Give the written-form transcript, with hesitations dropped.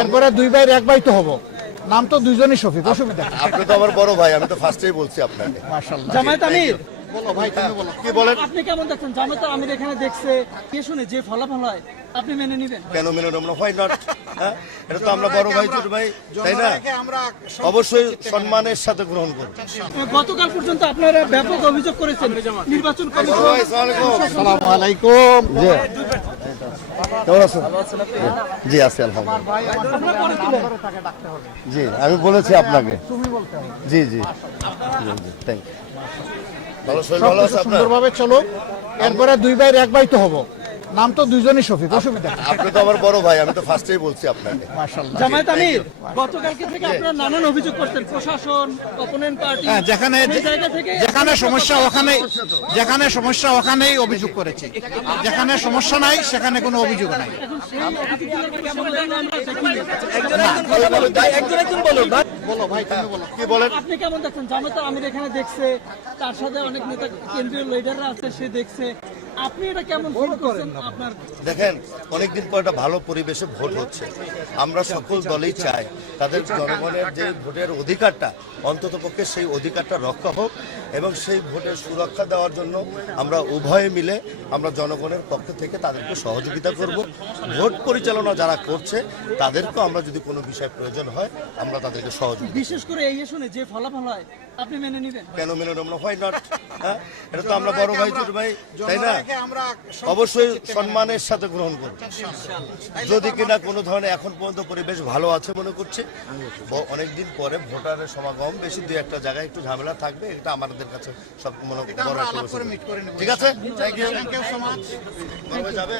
এরপরে দুই ভাইয়ের এক ভাই তো হবো, নাম তো দুইজনই শফিক, অসুবিধা নেই। আপনি তো আমার বড় ভাই, আমি তো ফার্স্টেই বলছি আপনাকে। মাশাআল্লাহ। জামায়াত আমির, বলো ভাই, তুমি বলো। কি বলেন? আপনি কেমন দেখছেন? জামায়াত আমির এখানে দেখছে, কে শুনে যে ফলাফল হয় আপনি মেনে নেবেন? কেন মেনে নেব না? Why not? হ্যাঁ, এটা তো আমরা বড় ভাই ছোট ভাই, তাই না? জনগণকে আমরা অবশ্যই সম্মানের সাথে গ্রহণ করব। গতকাল পর্যন্ত আপনারা ব্যাপক অভিযোগ করেছেন নির্বাচন কমিশন। আসসালামু আলাইকুম। কেমন আছেন? জি আছি আলহামদুলিল্লাহ। জি আমি বলেছি আপনাকে। জি জি থ্যাংক ইউ। ভালো শরীর ভালো আছে আপনার? সুন্দরভাবে চলো, এরপরে দুই ভাইয়ের এক ভাই তো হবো, নাম তো দুইজনই শফিক, অসুবিধা নেই। আপনি তো আমার বড় ভাই, আমি তো ফার্স্টেই বলছি আপনাকে। মাশাআল্লাহ। জামায়াত আমির, গতকালকে থেকে আপনারা নানান অভিযোগ করতেন, প্রশাসন, অপোনেন্ট পার্টি, হ্যাঁ, যেখানে জায়গা থেকে যেখানে সমস্যা ওখানেই অভিযোগ করেছি, যেখানে সমস্যা নাই সেখানে কোনো অভিযোগ নাই। এখন সেই অভিযোগগুলোকে সমাধান আমরা দেখিনি। বলো ভাই, তুমি বলো। কি বলেন? আপনি কেমন দেখছেন? জামায়াত আমির এখানে দেখছে, তার সাথে অনেক নেতা কেন্দ্রীয় লিডাররা আছে, সে দেখছে, আপনি এটা কেমন ফিল করছেন? আপনার দেখেন, অনেকদিন পর একটা ভালো পরিবেশে ভোট হচ্ছে। আমরা সকল দলেই চাই তাদের জনগণের যে ভোটের অধিকারটা, অন্ততপক্ষে সেই অধিকারটা রক্ষা হোক, এবং সেই ভোটের সুরক্ষা দেওয়ার জন্য আমরা উভয়ে মিলে আমরা জনগণের পক্ষ থেকে তাদেরকে সহযোগিতা করব। ভোট পরিচালনা যারা করছে তাদেরকেও আমরা যদি কোনো বিষয় প্রয়োজন হয় আমরা তাদেরকে সহযোগিতা। বিশেষ করে এই শুনে যে ফলাফল হয় আপনি মেনে নেবেন? কেন মেনে নেব না? Why not? হ্যাঁ, এটা তো আমরা বড় ভাই ছোট ভাই, তাই না? জনগণকে আমরা অবশ্যই সম্মানের সাথে গ্রহণ করব। যদি কিনা কোনো ধরনের এখন পর্যন্ত পরিবেশ ভালো আছে মনে করছে, অনেকদিন পরে ভোটারের সমাগম বেশি, দুই একটা জায়গায় একটু ঝামেলা থাকবে, এটা আমাদের কাছে সব মনে বড় একটা আলাপ করে বিষয়। মিট করে নেব। ঠিক আছে, thank you. Thank you so much. যাবে